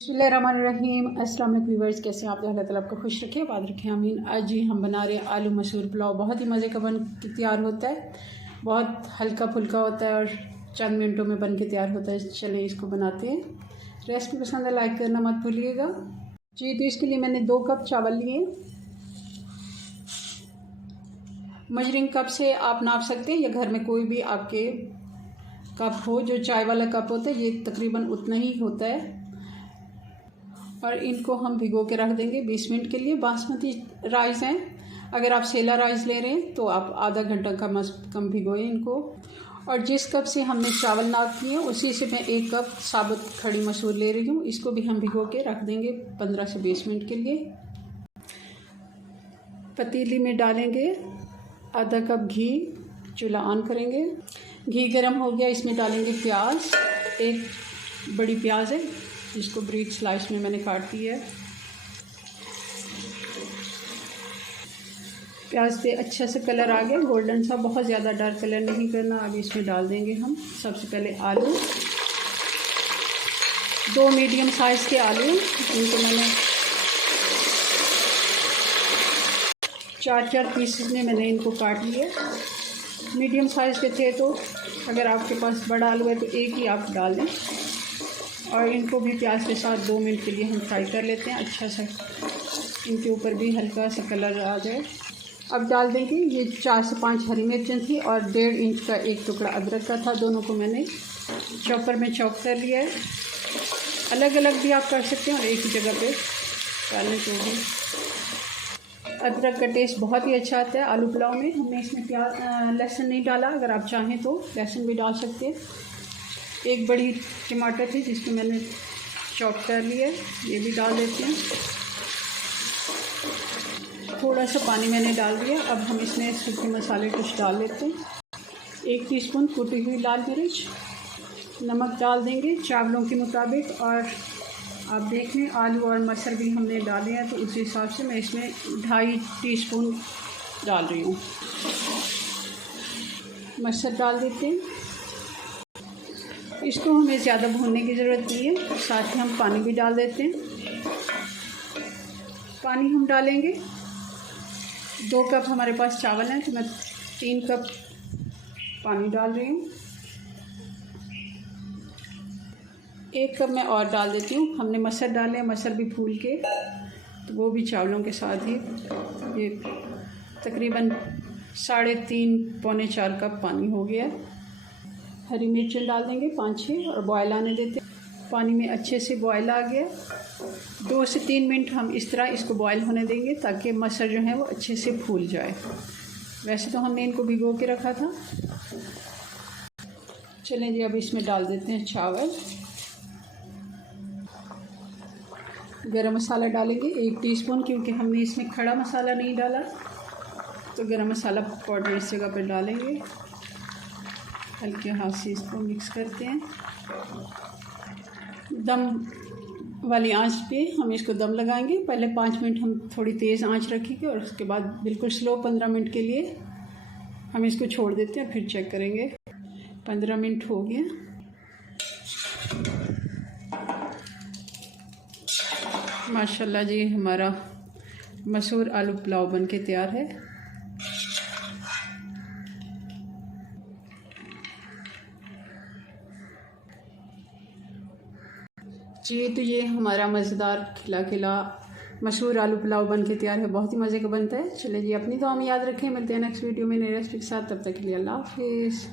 बिस्मिल्लाहिर्रहमानिर्रहीम। अस्सलाम वालेकुम व्यूअर्स, कैसे हैं आप? अल्लाह ताला आपको खुश रखे, आबाद रखे, आमीन। आज जी हम बना रहे हैं आलू मसूर पुलाव। बहुत ही मज़े का बन के तैयार होता है, बहुत हल्का फुल्का होता है और चंद मिनटों में बन के तैयार होता है। चलें इसको बनाते हैं। रेसिपी पसंद है लाइक करना मत भूलिएगा जी। तो इसके लिए मैंने 2 कप चावल लिए। मेजरिंग कप से आप नाप सकते हैं या घर में कोई भी आपके कप हो, जो चाय वाला कप होता है, ये तकरीबन उतना ही होता है। और इनको हम भिगो के रख देंगे 20 मिनट के लिए। बासमती राइस हैं, अगर आप सेला राइस ले रहे हैं तो आप आधा घंटा कम भिगोएं इनको। और जिस कप से हमने चावल नाप किए उसी से मैं 1 कप साबुत खड़ी मसूर ले रही हूँ। इसको भी हम भिगो के रख देंगे 15 से 20 मिनट के लिए। पतीली में डालेंगे आधा कप घी, चूल्हा ऑन करेंगे। घी गर्म हो गया, इसमें डालेंगे प्याज। 1 बड़ी प्याज है जिसको ब्रीड स्लाइस में मैंने काट दी है। प्याज पे अच्छा सा कलर आ गया, गोल्डन सा, बहुत ज़्यादा डार्क कलर नहीं करना। अब इसमें डाल देंगे हम सबसे पहले आलू। 2 मीडियम साइज़ के आलू, इनको मैंने 4-4 पीसेस में मैंने इनको काट लिया। मीडियम साइज़ के थे तो अगर आपके पास बड़ा आलू है तो 1 ही आप डाल दें। और इनको भी प्याज के साथ 2 मिनट के लिए हम फ्राई कर लेते हैं, अच्छा सा इनके ऊपर भी हल्का सा कलर आ जाए। अब डाल देंगे ये 4 से 5 हरी मिर्चें थी और 1.5 इंच का 1 टुकड़ा अदरक का था। दोनों को मैंने चॉपर में चॉप कर लिया है। अलग अलग भी आप कर सकते हैं और एक ही जगह पे डालने को भी। अदरक का टेस्ट बहुत ही अच्छा आता है आलू पुलाव में। हमने इसमें लहसुन नहीं डाला, अगर आप चाहें तो लहसुन भी डाल सकते हैं। 1 बड़ी टमाटर थी जिसको मैंने चॉप कर लिया, ये भी डाल देते हैं। थोड़ा सा पानी मैंने डाल दिया। अब हम इसमें सूखे मसाले कुछ डाल लेते हैं। 1 टीस्पून कुटी हुई लाल मिर्च, नमक डाल देंगे चावलों के मुताबिक। और आप देख लें आलू और मटर भी हमने डाले हैं तो उस हिसाब से मैं इसमें 2.5 टीस्पून डाल रही हूँ। मटर डाल देते हैं। इसको हमें ज़्यादा भूनने की ज़रूरत नहीं है, साथ ही हम पानी भी डाल देते हैं। पानी हम डालेंगे, 2 कप हमारे पास चावल हैं तो मैं 3 कप पानी डाल रही हूँ। 1 कप मैं और डाल देती हूँ। हमने मसर डाले, मसर भी फूल के तो वो भी चावलों के साथ ही, ये तकरीबन 3.5 पौने 4 कप पानी हो गया। हरी मिर्चें डाल देंगे 5-6 और बॉयल आने देते हैं। पानी में अच्छे से बॉयल आ गया। 2 से 3 मिनट हम इस तरह इसको बॉयल होने देंगे ताकि मसर जो है वो अच्छे से फूल जाए। वैसे तो हमने इनको भिगो के रखा था। चलें जी, अब इसमें डाल देते हैं चावल। गरम मसाला डालेंगे 1 टीस्पून, क्योंकि हमने इसमें खड़ा मसाला नहीं डाला तो गरम मसाला पाउडर इस जगह पर डालेंगे। हल्के हाथ से इसको मिक्स करते हैं। दम वाली आंच पे हम इसको दम लगाएंगे। पहले 5 मिनट हम थोड़ी तेज़ आंच रखेंगे और उसके बाद बिल्कुल स्लो 15 मिनट के लिए हम इसको छोड़ देते हैं, फिर चेक करेंगे। 15 मिनट हो गए। माशाल्लाह जी, हमारा मसूर आलू पुलाव बन के तैयार है। जी, तो ये हमारा मज़ेदार खिला खिला मशहूर आलू पुलाव बन के तैयार है। बहुत ही मज़े का बनता है। चलिए जी, अपनी दुआ में याद रखें। मिलते हैं नेक्स्ट वीडियो में नई रेसिपी के साथ। तब तक के लिए अल्लाह हाफिज़।